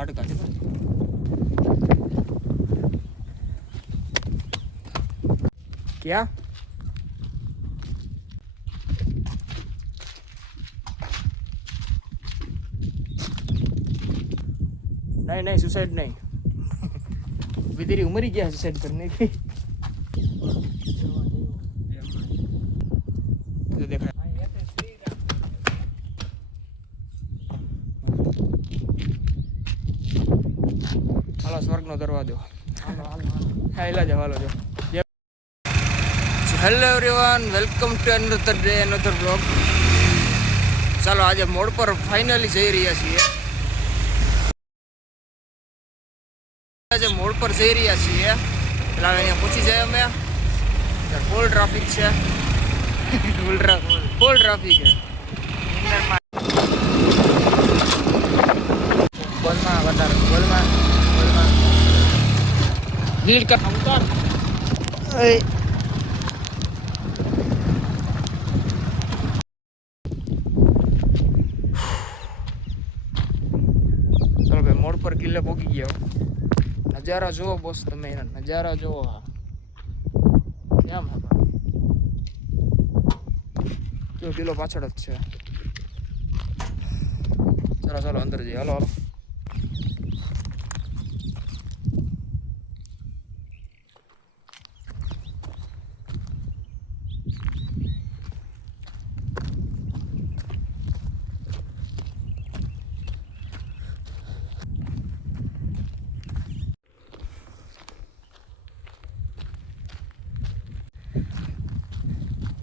હાડકા છે क्या नहीं नहीं सुसाइड नहीं अभी तेरी उम्र ही क्या है सुसाइड करने की तो देखा हालो स्वर्ग नो दरवाजो हालो जाओ हालो जाओ hello everyone welcome to another day another blog. ચાલો આજે મોડ પર ફાઇનલી જઈ રહ્યા છીએ. આજે મોડ પર જઈ રહ્યા છીએ એટલે અહીંયા પહોંચી જાય અમે. ફૂલ ટ્રાફિક છે, ફૂલ ટ્રાફિક છે. બોલમાં વધારે બોલમાં ભીડ કર ઉતાર. મોડ પર કિલ્લે પહોંચી ગયો. નજારા જુઓ બોસ, તમે એના નજારા જુઓ. કેમ હે જો કિલ્લો પાછળ જ છે. ચાલો ચાલો અંદર જઈએ. હાલો હાલો.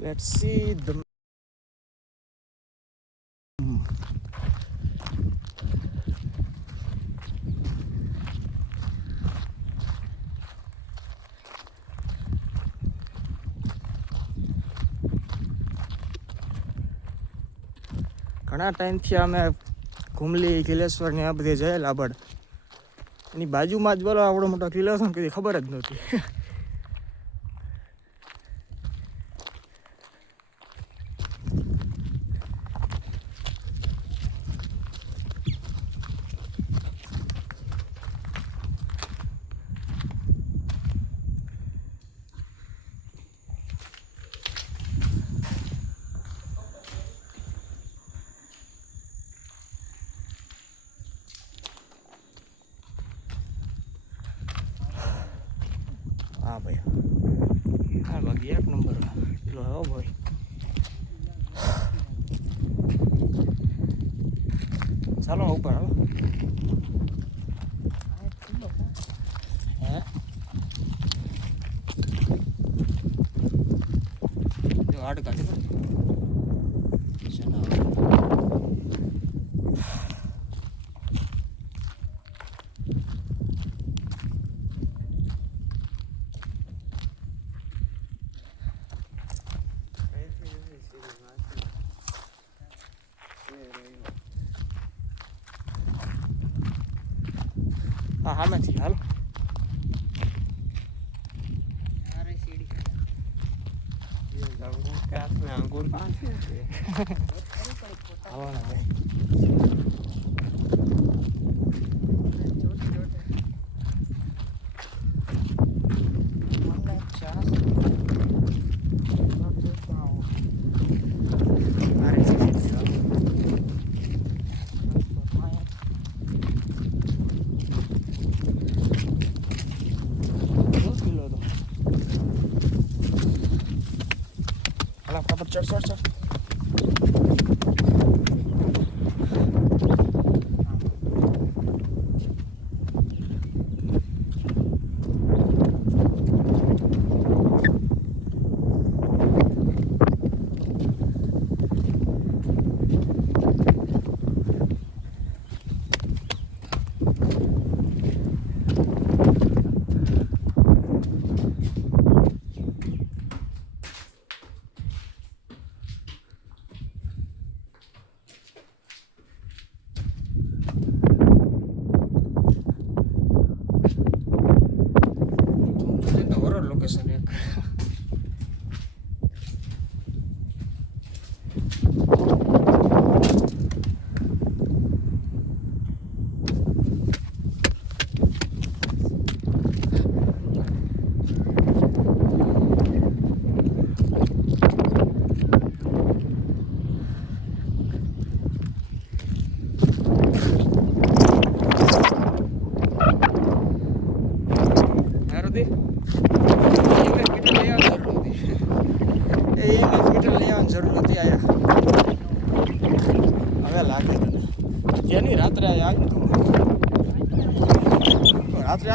Let's see the ઘણા ટાઈમથી અમે ઘુમલી કિલેશ્વર ને આ બધે જયેલા, બટ એની બાજુમાં જ બોલો આવડો મોટો કિલ્લો હતો ને કદી ખબર જ નહોતી. હા ભાઈ, હા બાકી એક નંબર કિલો હો ભાઈ. ચાલો ઉપર હાલો. હે જો હાડકા છે. હા સામેથી હાલો. અંગુર ચડ ચડ ચડ.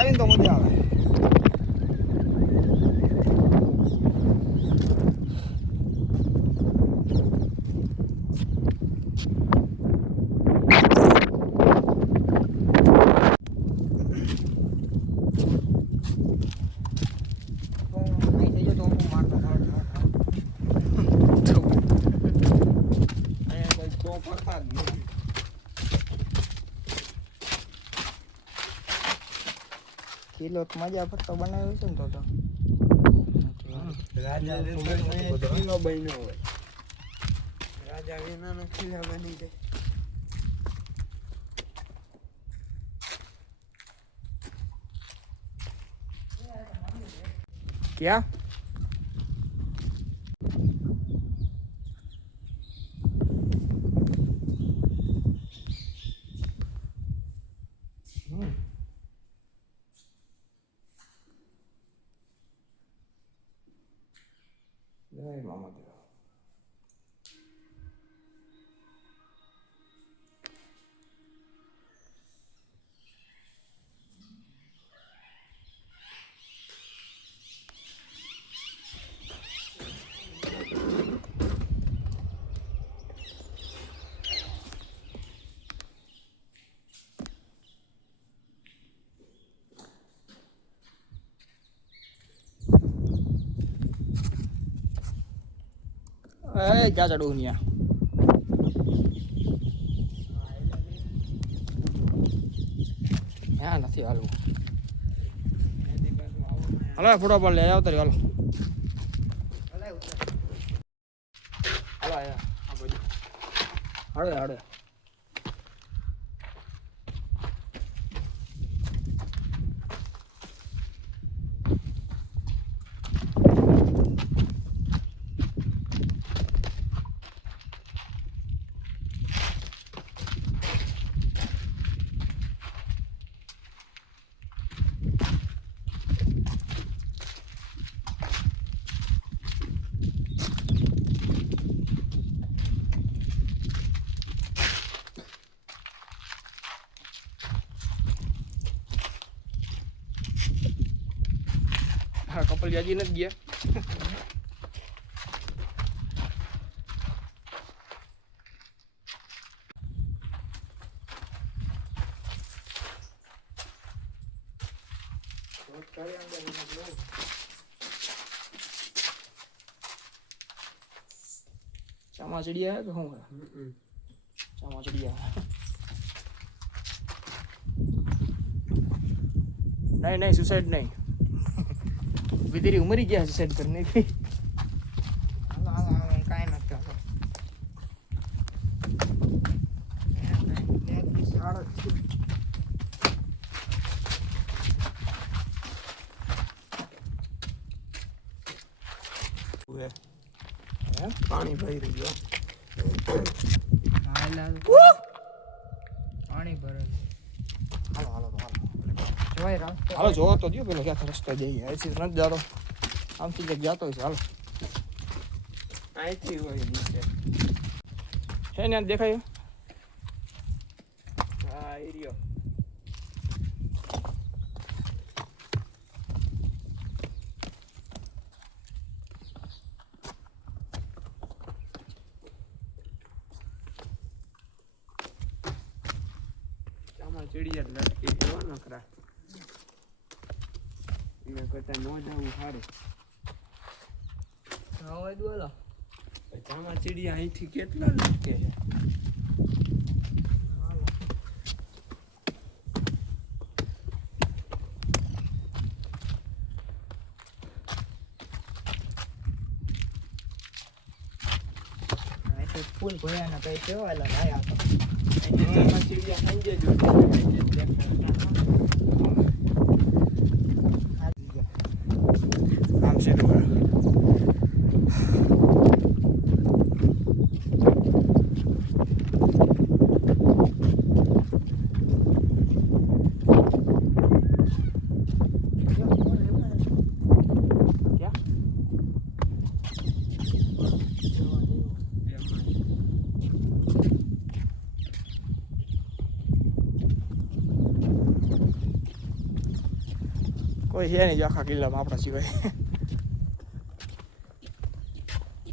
આવીને તો મજા આવે. કિલો મજા પડતો બનાવ્યો છે ને તો રાજા કિલો બન્યો હોય. રાજા વિનાનો કિલ્લા બની જાય. ક્યાં જય મામાદેવ. એ ક્યાં ચડવું ત્યાં હા નથી હાલવું. હાલો ફોટો પાડ લે આવતા હાલો હાલો હાડે હાડે હા કપલ જાજી નથી ગયા. ચામાચડિયા હે કે શું હે? ચામાચડિયા નહીં નહીં સુસાઇડ નહીં. વિદેરી ઉમરી ગયા સુસાઇડ કરને की. કાંઈ નથી પાણી ભરી ગયો. પાણી ભરેલું. હાલો હાલો તો હાલો જોઈ રસ્તો હાલો જોવો તો દો પેલો ક્યાંથી રસ્તો જઈએ. અહીંથી નથી જતો આમથી ક્યાંક જતો હોય છે. હાલો અહીંથી હોય નીચે. છે ને દેખાય હા એરિયો. ચીડિયા લટકી જવા નકરા એના કરતા ન જવું સારું. હવે બોલો ચામા ચીડિયા અહીંથી કેટલા લટકે છે. ફૂલ ભર્યા કઈ કેવા લાયા તો ચામા ચીડિયા સાંજે જ આમ સીધું કોઈ છે નહીં આખા કિલ્લામાં આપણા સિવાય.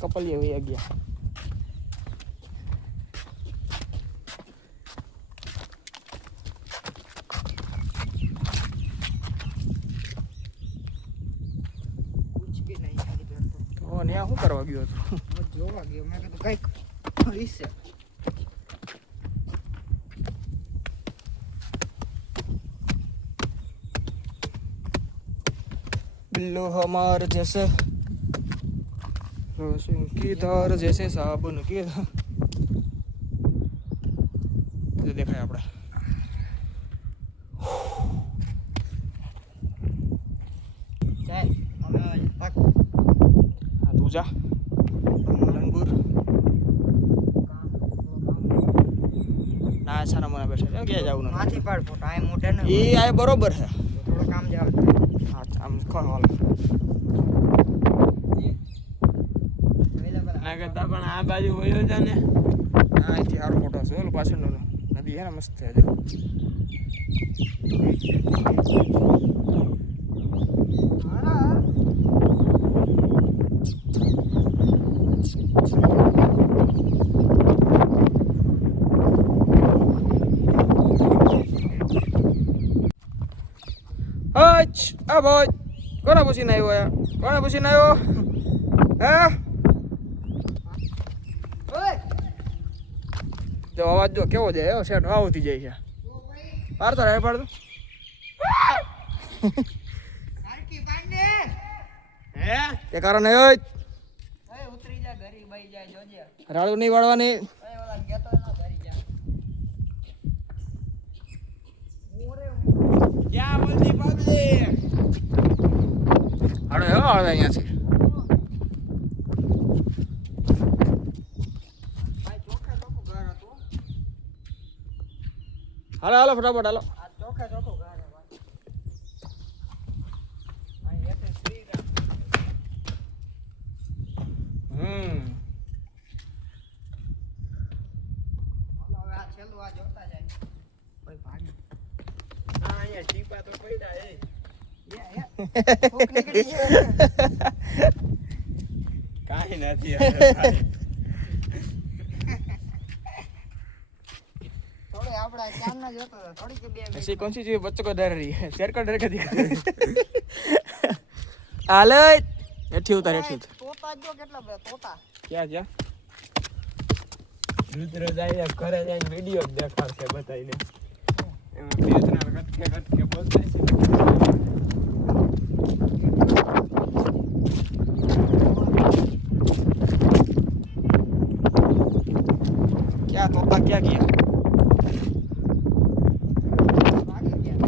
કપલીએ વહી ગયા. ઉચકી નહીં આવી તો તો ત્યાં શું કરવા ગયો હતો? હું જોવા ગયો મેં કીધું કંઈક હશે. बिल्लो हमार जैसे रोशन की धार जैसे साबुन की धार. जो देखा है अपना ચાલ અમે પાક हाँ तू जा लंगूर ना अच्छा ना मना बैठे क्या जाऊँ ना માથી પાડ ફોટો આ મોઢે ને ये आए बरोबर है. થોડો કામ જાવ हाँ हम कौन वाला ના કરતા પણ આ બાજુ વયો જા ને. हाँ इतनी हारो फोटो है ओलो पाछળ નો नदी है ना मस्त है जो. અચ આ ભાઈ કોના પૂછીને આવ્યો યાર? કોના પૂછીને આવ્યો? હે ઓય જો અવાજ જો કેવો જાય હો શેઠ આવતી જાય છે. પાડતો રહે પાડતો. નારકી પાંડે હે કે કારણે ઓય ઓય ઉતરી જા ઘરી બઈ જાય જોજે રાળું નહીં વાળવાની. ઓય ઓલા ગેતો એનો ઘરી જા ક્યાં બોલતી પગલી? હાડો હો આવે અહીંયાથી. ભાઈ ચોખે ચોખ્ખું ઘર હતું હાલો હાલો ફટાફટ હાલો. આ ચોખે ચોખ્ખું ઘર હે ભાઈ અહીં એટલે સુઈ ગયા હાલો હવે આ છેલ્લું આ જોતા જાય કોઈ ભાગી હા અહીંયા ટીપા તો પડ્યા હે. ફૂક નીકળી ગયો કાંઈ નથી થોડી આપડા ચાર ના જોતો હતો થોડી કે બે ऐसी कौन सी चीज बच्चों को डर रही है? शेर का डर का दिखा हाले एठी उतार एठी उतार. તોતા જો કેટલા બધા તોતા क्या क्या રુદ્ર જાય ઘરે જઈને વિડીયો દેખાડશે બતાવીને. એમાં બે ત્રણ કટકે બોલતા છે. क्या तोता क्या किया? ભાગી ગયા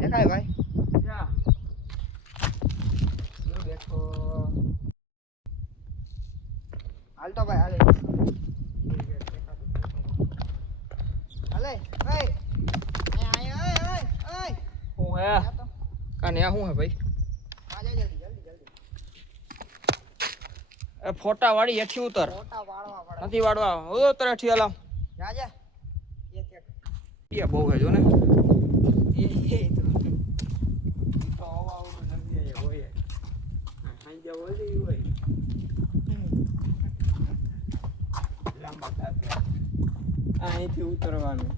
દેખાય ભાઈ શું દેખો હાલ તો ભાઈ હાલે હાલે ભાઈ આય આય આય આય हूं है આ તો काने हूं है भाई? આ જલ્દી જલ્દી જલ્દી ए फोटा वाड़ी एठी उतर ફોટા વાળવા પડે નથી વાડવા ઉતર એठी હાલા. જા જા એક એક ये બહુ है जो ने એ તો તો આવા આવું નથી હોય. સાંજે ઓલી હોય લાંબા થતા. આ અહીંથી ઉતરવાનું.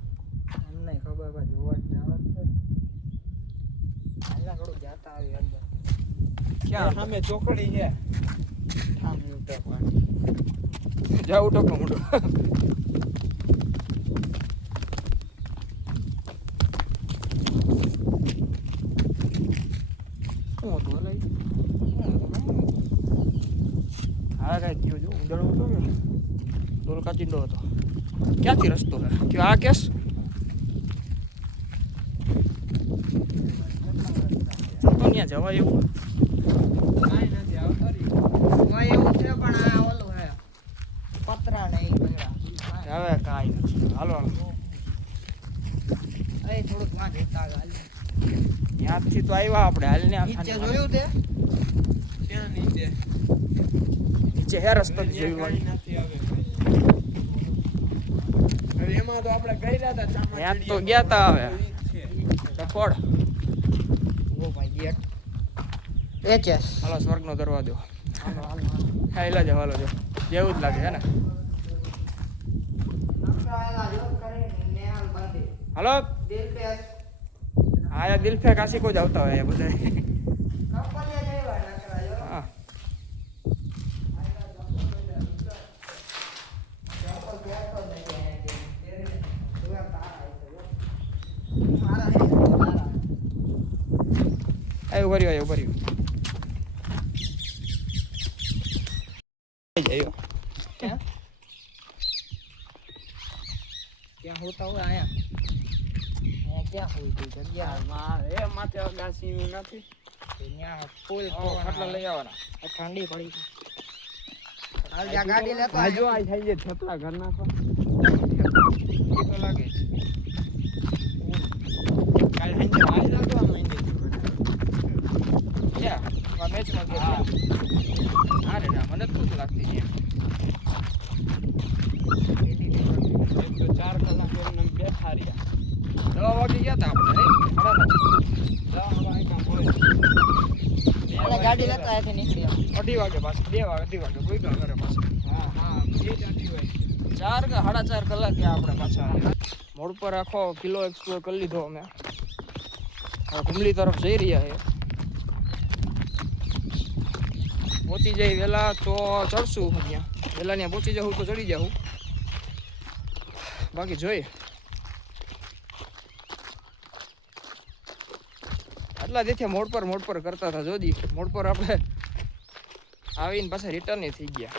અમને ખબર ભાઈ જોવા જ આવે છે હાલના થોડું જાતા આવી અંદર क्या સામે ચોકડી છે. થામ ઉતર પાણી जाओ उठो कमुडो. હું તો લઈ હા કાઈ થયો જો ઉંદરો હતો ને ડોલ કાચિંડો હતો. ક્યાંથી રસ્તો છે કે આ કેસ તો ત્યાં જવાય એવું કાંઈ નથી આવતા રહ્યું. હોય એવું છે પણ આ ઓલું હે પતરા ને ઈ બગડા હવે કાંઈ નથી. હાલો હાલો એ થોડુંક માં જતા હાલ ત્યાંથી તો આવ્યા આપણે હાલને આમ નીચે જોયું તે ક્યાં નીચે? નીચે હે રસ્તો જ જોયું કાંઈ હોય. નથી આવે ભાઈ. હવે એમાં તો આપણે ગયા હતા ત્યાં તો ગયા તા હવે. ઈ જ છે. ડફોડ ઓ ભાઈ ગેટ એચએસ હાલો સ્વર્ગનો દરવાજો હાલો હાલો હાલો હા એલા જાવ હાલો જો જેવું જ લાગે છે ને નકરાયેલા જો કરીને નેહાલ બાંધી હાલો દિલ પે હા યાર દિલ ફે કાશી કોઈ જ આવતા હોય બધા કપલિયા જેવા નકરા જો હા ચપ્પલ પહેરતો જ નથી અહીંયા જોયા તારા મારા હે તારા આવ્યું ભર્યું ભર્યું જયો ક્યાં ક્યાં હોતા હોય અહીંયા ક્યાં હોય તે જગ્યા એ માથે અગાસી નથી. ત્યાં ફૂલ ખાટલા લઈ આવવાના ઠંડી પડી હાલ જા ગાડી લેતો આ જો આ થઈ જાય થેપલા ઘર નાખો. એ તો લાગે જ. કાલ સાંજે આજ લાગો આ મહિને. ક્યાં આ મેચમાં હા. હા રે ના મને જ ભૂખ લાગતી છે 4 કલાક એમને બેઠા રહ્યા. 10 વાગે ગયા તા આપણે નહીં? સાડા 9. 10 વાગ્યા હોય. હાલ ગાડી લેતો અહીંથી નીકળી આવ 2:30 વાગે પાછું 2 વાગે ભૂખ્યા ઘરે પાછું હા હા એ જ આટી હોય. 4 કે 4.5 કલાક ગયા આપણે પાછા મોડ પર આખો કિલો એક્સપ્લોર કરી લીધો અમે હવે કુંબલી તરફ જઈ રહ્યા છે પહોંચી જાય વહેલા તો ચડશું ત્યાં વહેલા ત્યાં પહોંચી જાઉં તો ચડી જાઉં બાકી જોઈએ આટલા દેખે મોડ પર કરતા હતા જોજી મોડ પર આપણે આવીને પાછા રિટર્ન થઈ ગયા